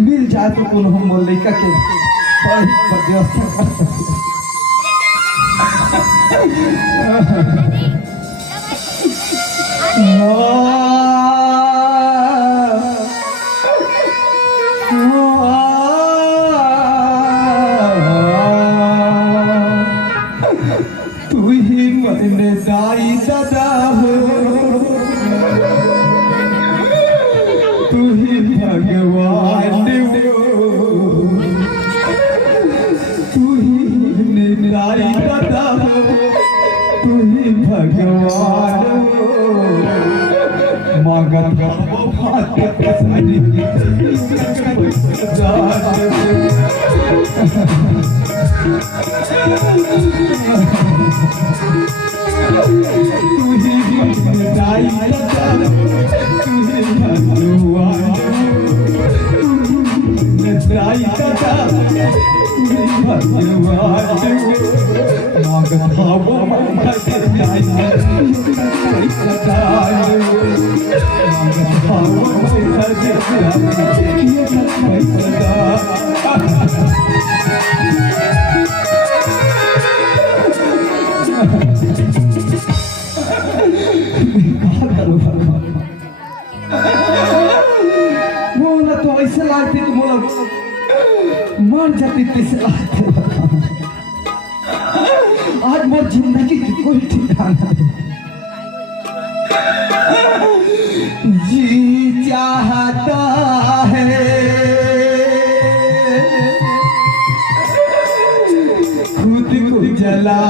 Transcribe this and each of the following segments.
मिल जाए तो कौन हम बोल लड़का के व्यवस्था कर तू ही मैंने दाई दादा हो तू ही भगवान हो तू ही निराई दादा हो तू ही भगवान हो मगर बात सारी तू ही निराई दादा तू ही भगवान निराई दादा भगवान मगर भावो मोला तो ऐसा लागते तो मोला मर जाती कैसे लागते आज मोर जिंदगी की कोई ठिकाना जी चाहता है खुद को जला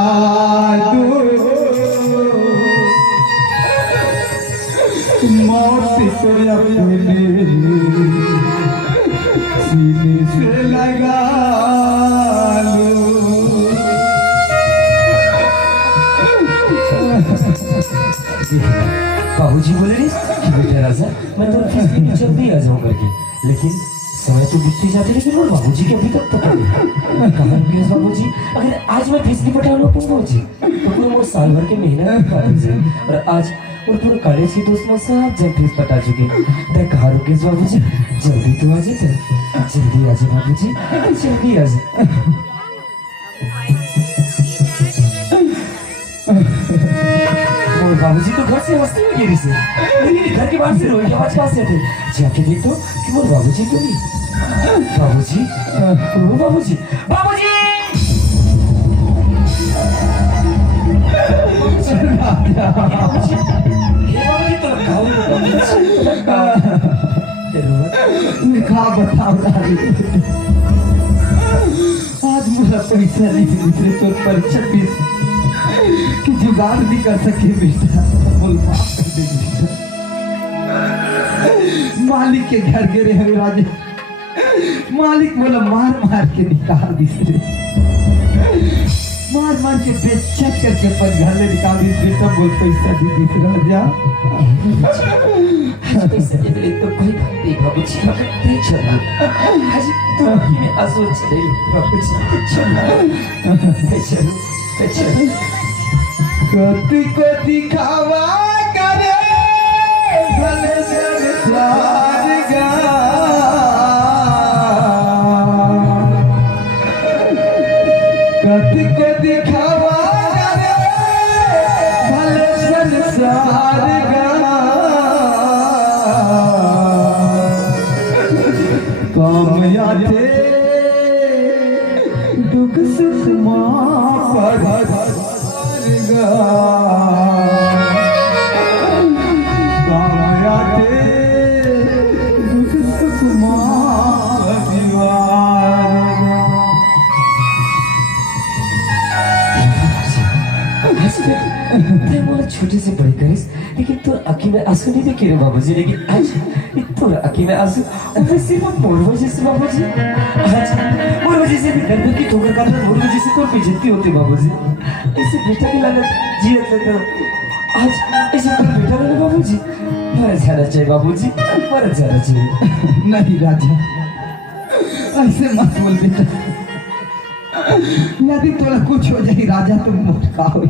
दो मौत को अपने सीने से लगा लो बाबूजी बोले कि बेटा राजा मैं तो जब भी आ जाऊँ करके, लेकिन समय तो बीतती जाती लेकिन और बाबूजी के अभी तक पता नहीं कहाँ रुके बाबूजी। अगर आज मैं फिसली पटा लो बाबूजी तो पूरे वो साल भर के मेहनत कर और आज और पूरे कॉलेज के दोस्त सब जब फीस पटा चुके मैं कहाँ रुके बाबूजी। जल्दी तो आ जाते, जल्दी आ जाए बाबूजी, जल्दी आ जाए। बाबूजी तो घर से हंसते हुए गिरी से, लेकिन घर के बाहर से रोई की आवाज कहाँ से आती? जाके देखो कि वो बाबूजी क्यों नहीं। बाबूजी, वो बाबूजी, बाबूजी! बाबूजी तो लिखा बताओ आज मेरा पैसा नहीं दूसरे तौर पर 26 कि जुगाड़ भी कर सके बेटा, बोल माफ कर दे बेटा। मालिक के घर गिरे हैं राजे, मालिक बोला मार मार के निकाल दिसे, मार मार के बेचक करके पर घर ले निकाल दी बेटा। बोल पैसा दी दिस राजा, पैसा दे दे तो कोई बात बाबूजी, मगर नहीं चला आज तो मैं सोच रही बाबूजी चलो चलो चलो। कति को दिखावा करे भले संसार गा, कति को दिखावा करे भले संसार गा, काम आते दुख सुख मां पर ते मला छोटे से बड़े करिस लेकिन तोर आँखी में आंसू नहीं देखे रे बाबूजी लेकिन आज तोर आँखी में आंसू और सिर्फ मोर वजह से बाबूजी आज मोर वजह से भी दर्द की ठोकर खाकर मोर वजह से तोर बेइज्जती होती बाबूजी ऐसे बेटा की लागत जियत ले तो आज ऐसे तोर बेटा ले बाबूजी मर जाना चाहिए बाबूजी मर जाना चाहिए नहीं राजा, ऐसे मत बोल बेटा। यदि तोला कुछ हो जाए राजा तो मोटका हो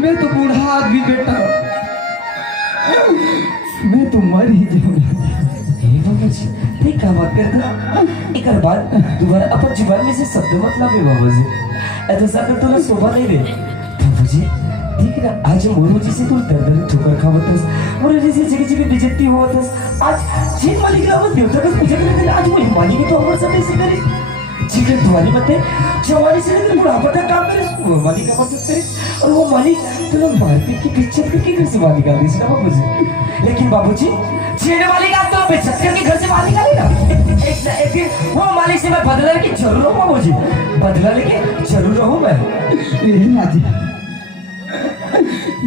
मैं तो बूढ़ा आदमी बेटा, मैं तो मर ही जाऊंगा। बाबूजी ठीक काम करता एक बार दोबारा अपन जुबान में से शब्द मत लावे बाबूजी ऐसा कर तोला शोभा नहीं दे बाबूजी ठीक ना आज मोर वजह से तू दर्द ठोकर खावतस मोर वजह से जगह जगह बेइज्जती होवतस आज जे मालिक राव देवता का पूजा करते आज वो हिमानी के तो हमर सब ऐसे करे जीवन तुम्हारी मते जवानी से लेकर बुढ़ापा तक काम करे वो मालिक का मदद करे और वो मालिक तो मारपीट की बेइज्जत करके घर से बाहर निकाल दी बाबूजी लेकिन बाबूजी छेड़ने वाली का तो बेइज्जत करके घर से बाहर निकालेगा एक दिन वो मालिक से मैं बदला लेके जरूर रहूं बाबूजी बदला लेके जरूर रहूं मैं राजा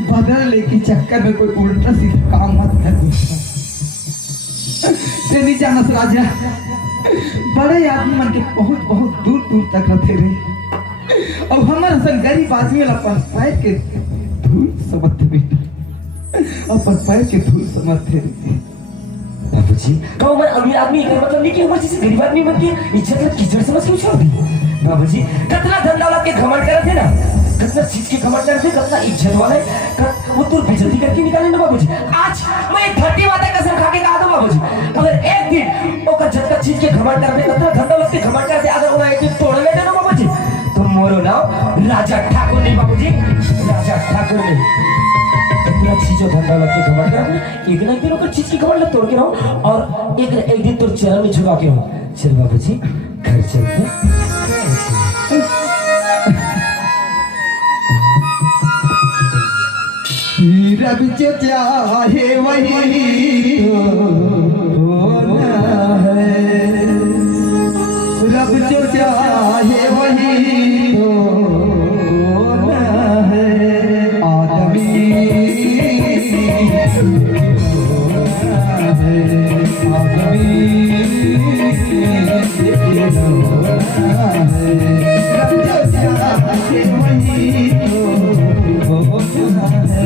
बदल लेके चक्कर में कोई उल्टा सीधा काम मत कर तेरी जानत राजा बड़े आदमी मन के बहुत बहुत दूर दूर तक रहते रहे और हमारा सन गरीब आदमी अपन पैर के धूल समझते बेटा अपन पैर के धूल समझते रहे बाबूजी तो मैं अमीर आदमी का मतलब नहीं कि हमारे जैसे गरीब आदमी बन के इज्जत का कीचड़ समझ के छोड़ दी बाबूजी कितना धन दौलत के घमंड करते ना कितना चीज के घमंड करते कितना इज्जत वाले वो तो बेइज्जती करके निकाले ना बाबूजी आज मैं 30 बातें कसम खा के कहा दूं बाबूजी अगर एक दिन ओका जत चीज के घमंड करते कितना धन दौलत के घमंड करते अगर वो एक दिन तोड़ लेते ना बाबूजी तो मोरो नाम राजा ठाकुर नहीं बाबूजी राजा ठाकुर नहीं कितना चीजों धन दौलत के घमंड कर एक दिन ओकर चीज की घमंड तोड़ के रहो और एक दिन तो चरण में झुका के रहो चल बाबूजी घर चलते रब जो चाहे वही होना है रब जो चाहे वही होना है आदमी होना है आदमी होना है रब जो चाहे वही होना है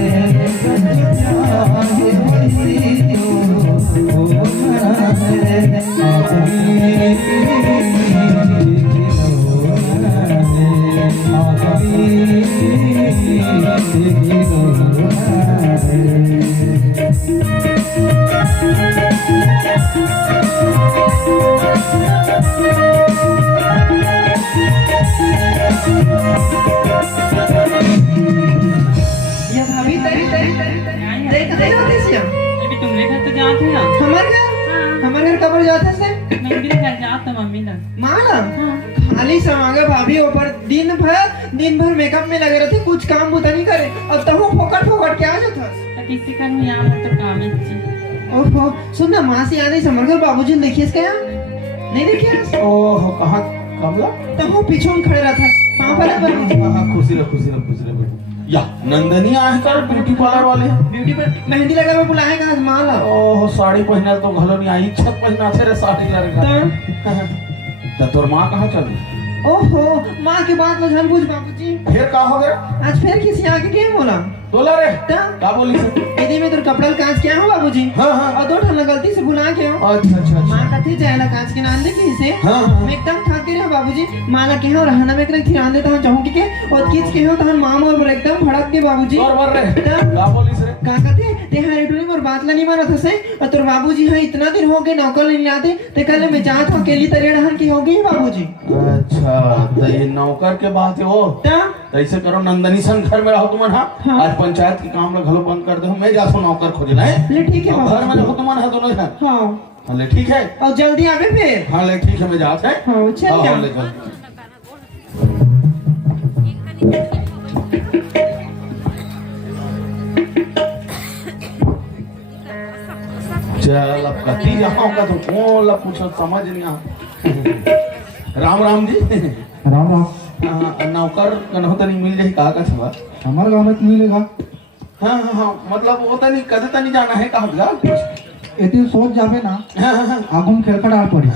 कबर जाते से मैं भी घर जाता मम्मी ना माला खाली समागे भाभी ऊपर दिन भर मेकअप में लगे रहते कुछ काम बुता नहीं करे अब तब फोकट क्या जाता तो किसी का नहीं यहाँ तो काम है ओहो सुन ना माँ से आने समर कर बाबूजी ने देखिए क्या नहीं देखिए ओह कहाँ कमला तब पीछे में खड़े रहता कहाँ पर है बाबूजी हाँ खुशी रह या नंदनी आए कर ब्यूटी पार्लर वाले ब्यूटी पर मेहंदी लगा में बुलाएगा आज माला ओह साड़ी पहनल तो घलो नहीं आई छत पहना थे रे साड़ी लगा तो तोर माँ कहाँ चल ओहो माँ की बात में पूछ बाबूजी फिर का हो गया आज फिर किसी आके क्या बोला बोला रे क्या बोली यदि में तो कपड़ा कांच क्या हो बाबूजी हाँ और दो ठंडा गलती से बुला के हो अच्छा माँ कथी जाएला कांच के नान लेके इसे हाँ मैं एकदम थक गई बाबूजी माला के हो रहना में कहीं थिरान देता हूं चाहूं के और किच के हो तहन मामा और एकदम भड़क के बाबूजी और मर रे क्या बोली रे का कथी ते हाइड्रोली मोर बात ला नहीं माना था से और तोर बाबूजी हां इतना दिन हो गए नौकर नहीं लाते ते कल मैं चाहत हूं अकेली तरे रहन की हो गई बाबूजी अच्छा तो ये नौकर के बात है वो ऐसे करो नंदनी सन घर में रहो तुमन हाँ आज पंचायत के काम में घलो बंद कर दो मैं जासो नौकर खोजना है ले ठीक है घर में रहो तुमन है दोनों जन हां ले ठीक है और जल्दी आवे फिर हाँ ले ठीक है मैं जाते हैं हां चल जा ले चल चल अब कती जाऊँ का तो कौन ला पूछो समझ नहीं आ राम राम जी राम राम नौकर कन्हो तनी मिल जाही का का छवा। हमारे गाँव में तो मिलेगा। हाँ मतलब वो तनी कदे तनी जाना है कहाँ जा। एती सोच जावे ना हाँ आगू में खेलकर डाल पड़ी।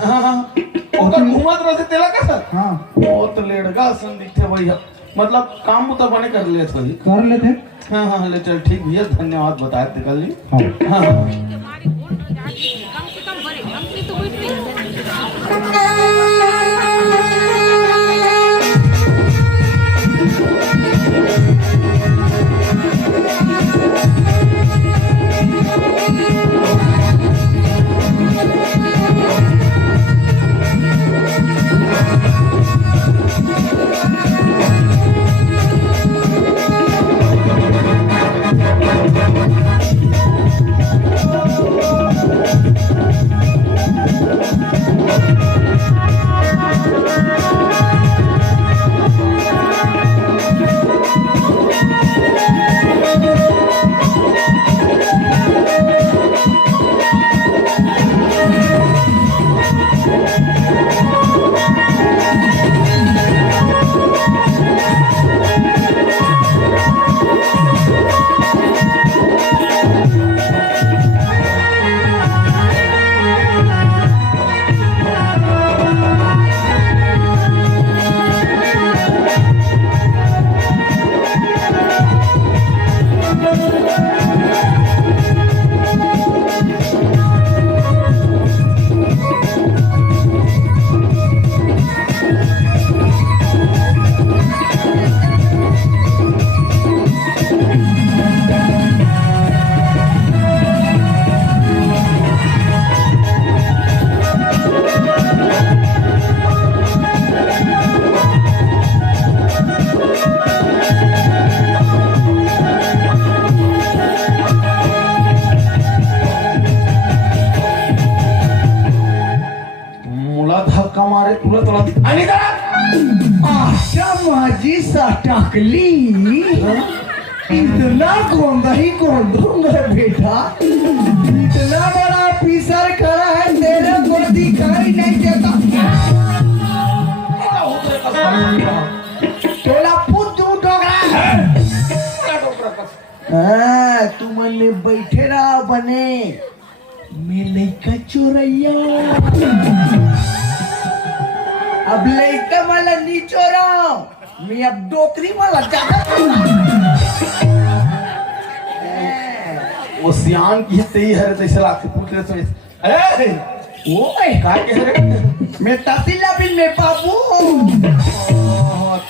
ओकर घुमत रहे तेला का सर। हाँ वो तो लेड़गा सन दिखते भैया, मतलब काम तो बने कर लिया थोड़ी। कर लेते। हाँ ले चल ठीक भैया, धन्यवाद बताए थे कल जी। हाँ हाँ धक्का मारे तुरंत आणि का आशा माझी टाकली इतना गोंधही गोंधूंगा बेटा, इतना बड़ा ऑफिसर खड़ा है तेरे को दिखाई नहीं देता। तोला पुतू डोगरा है, तू मने बैठे रहा बने मैं लइका चोरैया। अब लइका मला नी चोरा, मैं अब डोकरी मला जागा। वो सियान की तेई है तैसे लाके पूछ रहे तो अरे ओए काय कह रहे मैं तहसील ऑफिस में बाबू।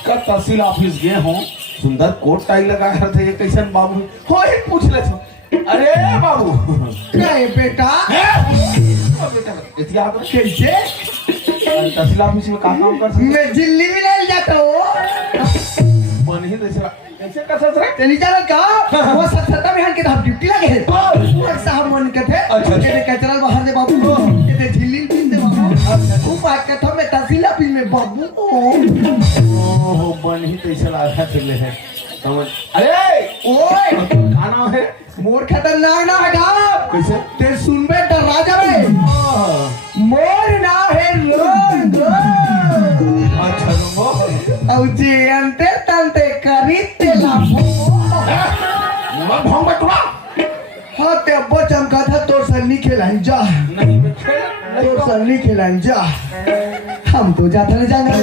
कब तहसील ऑफिस गए हो, सुंदर कोट टाई लगा कर थे, कैसन बाबू हो ही पूछ ले तो अरे बाबू क्या है बेटा? बेटा इतिहास कैसे तहसील ऑफिस में काम कर सकते मैं दिल्ली में नहीं जाता हूँ। बन ही कैसे कर सकते रे तेरी जाना का वो सत्ता में हन के धाम ड्यूटी लगे है और साहब मन के थे। अच्छा। के कचरा बाहर दे बाबू, के दिल्ली में दे बाबू। तू बात का था मैं तहसील ऑफिस में बाबू। ओहो बन ही तैसे लगा चले है समझ। अरे ओए का नाम है मोर खतरनाक ना हटा कैसे ते सुनबे डर राजा में मोर ना है रोग। अच्छा लो औ जे अंते तंते करीते लाभो मुला भंग बटवा हाँ ते बचम का था तोर सन्नी खेलाइन जा, नहीं मैं खेल तोर सन्नी खेलाइन जा। हम तो जाते न जंगल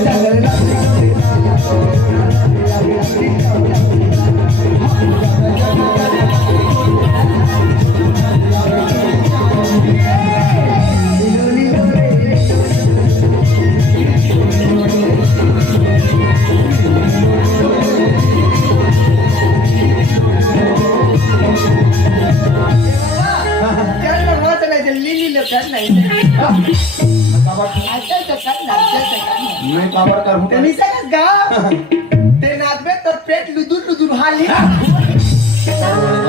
मैं काबर कर हूं तेनी से गा ते नाच में तो पेट लुदुर लुदुर हाली।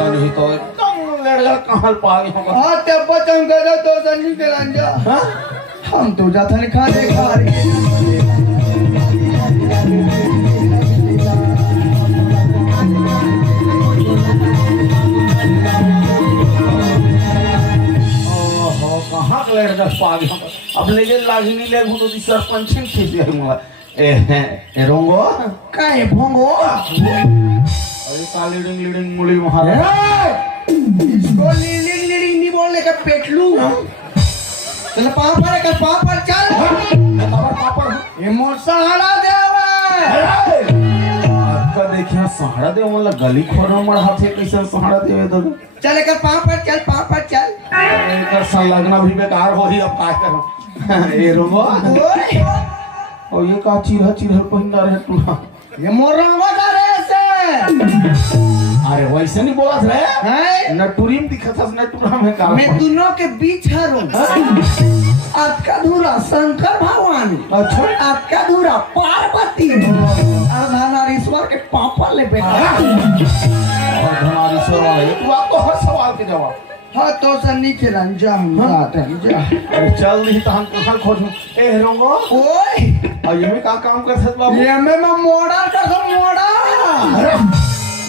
नहीं तो तुम लड़का कहां पा गए हो हाँ ते बचम का तो सन्नी खेलाइन जा। हां हम तो जाते न खाने खा रहे। कहाँ लड़का पा गया अब लेके लागी नहीं ले तो सरपंच खींच गया मुला ए रोंगो का है भोंगो अरे का लीडिंग मुड़ी महाराज इसको लीडिंग नहीं बोलने का पेटलू चल पापड़ चल ये मोर सहारा देवे आपका देखिए सहारा दे मतलब गली खोर में मढ़ा थे कैसे सहारा देवे तो चल कर पापड़ चल एकर संलग्न भी बेकार हो ही अब का करो ए रोंगो ओए और ये का चिरह पहिंदा रहे टूटा ये मोर रंगवा का रे से अरे वैसे नहीं बोला रहे हैं न टूरिम दिखा था न टूरा में का मैं दोनों के बीच हूँ आपका धूरा शंकर भगवान अच्छा आपका धूरा पार्वती अर्धनारीश्वर के पापा ले बेटा और हमारी सवाल है तू आपको हर सवाल के जवाब हाँ तो सन्नी के रंजम जा अरे चल नहीं तो हम कहाँ खोजूं ए रोंगो ओए और ये में का काम कर सकत बाबू ये मैं मोड़ा कर दो मोड़ा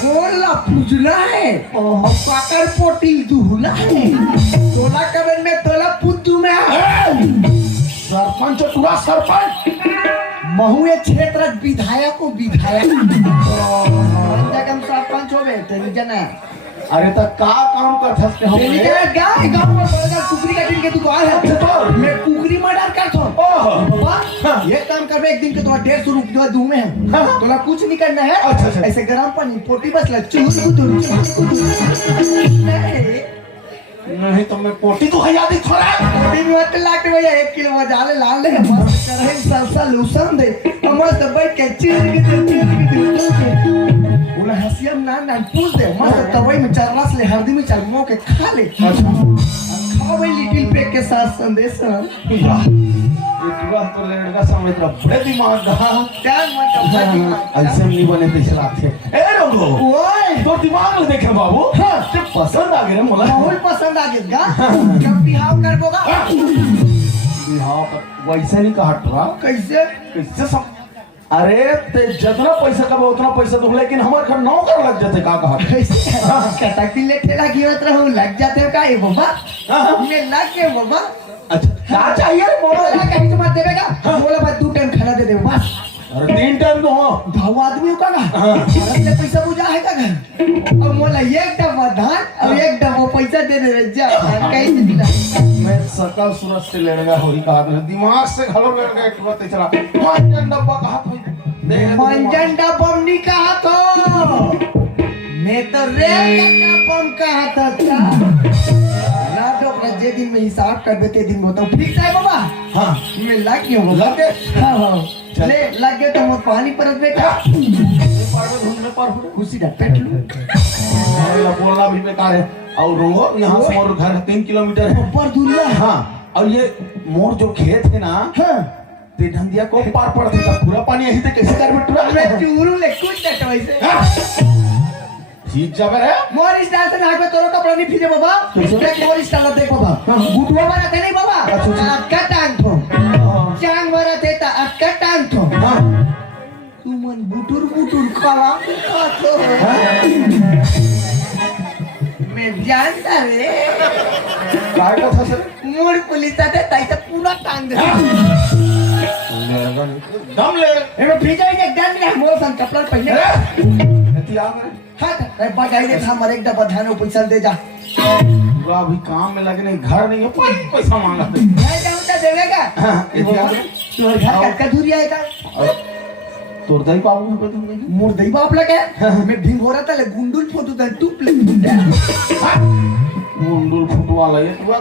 बोला पुजला है और काकर पोटी दुहला है तोला कबन में तोला पुतू में सरपंच पूरा सरपंच महुए क्षेत्र विधायक को विधायक जगम सरपंच हो गए तेरी जना अरे तो का काम कर सकते हम तेरी जना गाय गांव में बड़ा कुकरी का दिन के तू तो आया है मैं कुकरी मर्डर करता हूं बाबा ये काम कर एक दिन के तुम्हारा 150 रुपया दूं मैं तोला कुछ नहीं करना है अच्छा ऐसे गरम पानी पोटी बस ला चूर कुतुर नहीं तो मैं पोटी तो हया दी थोड़ा पोटी में मत लाके भैया 1 किलो मजाले लाल ले मस्त करे salsa लूसन दे मस्त बैठ के चीर के बोला हसियम ना पूछ दे मस्त तवई में 4 रस ले हल्दी में 4 मो के खा ले खा भाई लिटिल पेक के साथ संदेश या ये पूरा तो लड़का समझ रहा बड़े दिमाग का क्या मतलब ऐसे नहीं बने थे चलाते ए रोंगो ओए तो दिमाग में देखे बाबू हाँ। ते पसंद आ गए रे मोला बहुत पसंद आ गया कब बिहाव कर बोगा बिहाव वैसे नहीं कहा टरा कैसे कैसे सब अरे ते जितना पैसा कमा उतना पैसा दो लेकिन हमारे घर नौकर लग जाते का कहा कैसे कटक ले ठेला गिरत रहूं लग जाते हो का ये बाबा मैं लग के बाबा अच्छा क्या चाहिए रे बोला मोला कहीं से मत देवेगा बोला भाई 2 टाइम खाना दे दे बस अरे 3 टाइम तो हो भाव आदमी हो का अरे पैसा बुझा है का घर और मोला एक डब्बा धान और एक डब्बा पैसा दे दे जा कहीं से दिला मैं सकल सूरत से लड़गा होई कहा दिमाग से घलो लड़गा तुरंत चला मंजन डब्बा कहा था मंजन डब्बा नहीं कहा तो मैं तो रेल का बम कहा था ना तो जे दिन में हिसाब कर देते दिन में तो ठीक है बाबा हां मैं लग गया बाबा लग गए हां ले लग गए तो मैं पानी परत बेटा खुशी का पेटलू बोलना भी बेकार है और रोंगो यहाँ से और घर 3 किलोमीटर है ऊपर दुनिया हाँ और ये मोर जो खेत है ना हां ते ढंडिया को पार पड़ते था पूरा पानी यहीं से कैसे कर बिटरा मैं चूरू ले कुछ कट वैसे ठीक जबर है मोर स्टाइल से नाक में तोरो कपड़ा नहीं फीजे बाबा देख मोर स्टाइल देख बाबा गुटवा बनाते नहीं बाबा अक्का टांग थो चांग बनाते ता अक्का टांग थो तू मन बुटुर खावा खातो मैं जानता रे काय कथा सर मोर पुलिस आते ताई पूरा टांग दे दम ले मैं भीजा एक डन में मोर सन कपड़ा पहने एतिया करे हाँ बगाई दे हमारे एक डब्बा धान पैसा दे जा पूरा अभी काम में लगने घर नहीं है पैसा मांगा थे मैं जाऊं तो देवेगा एतिया तोर घर कटका धुरी आएगा तोर दई बाबू में पैसा मोर दई बाप लगे मैं भिंगोरा तले गुंडुल फोटो दन टूप ले मुंडुल फुटवा लगे तो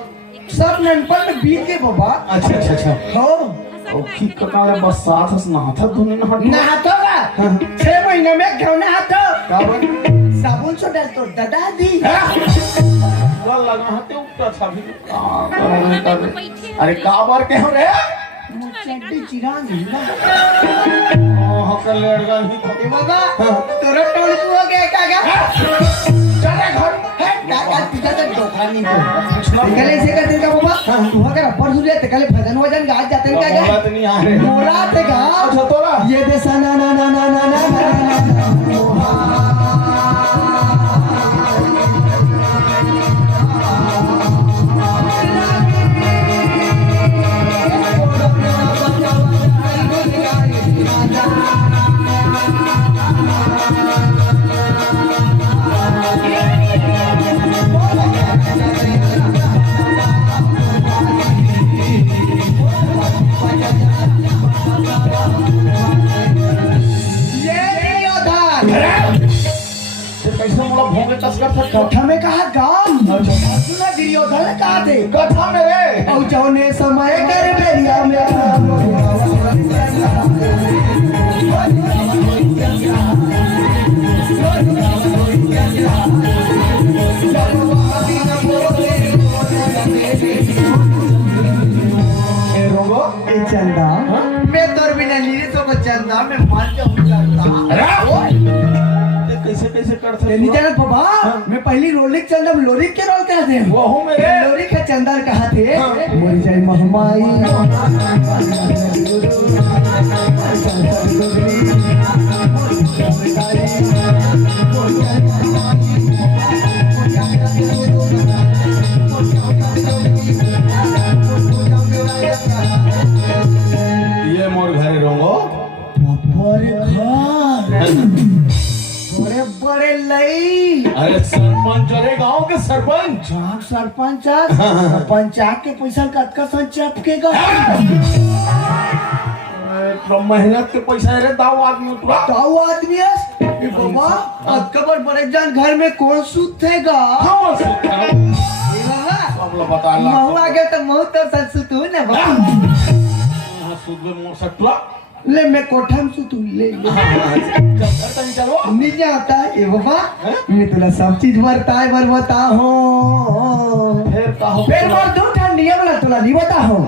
सब ननपन में बीत गए बाबा अच्छा हो और ठीक कटाले बस साथ से नहाता धोने ना हट नहातोगा 6 महीने में क्यों नहातो का भाई साबुन से डाल तो दादा दी पूरा लगा हाथे उठता था भी अरे का बार के हो रे चड्डी चिराग ना हकल लड़का नहीं था ए बाबा तोरा टोल को हो गया का चले घर काका तुझा तो दुकानी को निकले से कर देगा बाबा तू अगर अपर सुले ते कले भजन वजन गा जाते का मोला तो नहीं आ रहे मोला ते गा अच्छा तोरा ये दे सना ना ना ना ना ना कैसे मोला भोंगे कस कर सकता कथा में कहा गाम सुना दुर्योधन कहा थे कथा में रे और जौने समय कर बेरिया में ए रोगो ए चंदा मैं तोर बिना लीरे तो को चंदा में मान के हो जाता अरे कैसे कैसे कर ये नहीं सकते जानत बाबा मैं पहली रोलिक चंदा में लोरिक के रोल कहते हैं वो हूँ मेरे लोरी का चंदा कहा थे मोरी जय महमाई ये मोर घरे रोगो बड़े घर बड़े बड़े लई अरे सरपंच अरे गांव के सरपंच सरपंच पंचायत के पैसा कतका संचाप के तो मेहनत के पैसा रे दाऊ आदमी उतरा ताऊ आदमी है ए बाबा अकबर बड़े जान घर में कौन सूतेगा हाँ सब लोग बता ला महू आ गया तो महू तो सच सुतू ना बाबा हाँ सूद में मोर सटुआ ले मैं कोठा में सुतू ले चलो नहीं जाता ए बाबा मैं तुला सब चीज बता हूँ फिर कहो फिर मोर दो ठन नियम ला तुला नहीं बता हूँ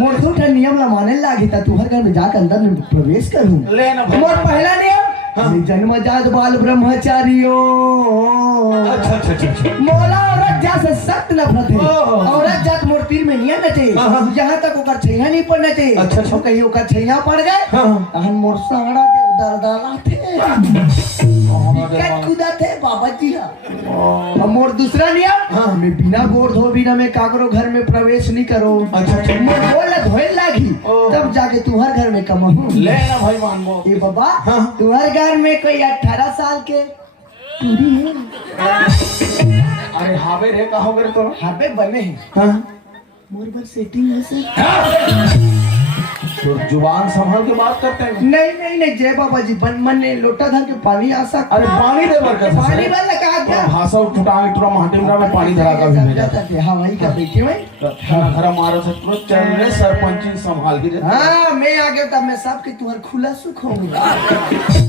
मोर दो ठन नियम ला माने लागी ता तू हर घर में जाकर अंदर में प्रवेश करूँ ले ना मोर पहला नियम जन्मजात बाल ब्रह्मचारियो अच्छा अच्छा अच्छा मौला औरत जा से सख्त नफरत है ओह। औरत जात मोर तीर में नियम नटे यहाँ तक ओकर छैया नहीं पड़ने थे अच्छा, अच्छा। कहीं ओकर छैया पड़ गए हाँ। तहन मोर साड़ा दे दरदरा थे टिकट खुदा थे बाबा जी अब मोर दूसरा नियम मैं बिना गोड़ धोबी ना मैं काकरो घर में प्रवेश नहीं करो अच्छा, अच्छा। मोर गोड़ धोए लागी ओह। तब जाके तुम्हार घर में कमाऊं ले ना भाई मानबो ए बाबा तुम्हारे घर में कोई 18 साल के पूरी है अरे हावे रे कहो रे तो हाबे बने हैं हाँ मोर पर सेटिंग है सर तो जुबान संभाल के बात करते हैं नहीं जय बाबा जी बन मन ने लोटा धर के पानी आ सकता अरे पानी दे बर कैसे पानी वाला कहा क्या भाषा उठा के तुरा माटी में पानी धरा का भी भेजा जाता थे हवाई का बेटे में घर मारो से तुरंत चल रे सरपंची संभाल के हाँ मैं आ गया तब मैं सबके तुम्हारे खुला सुख होऊंगा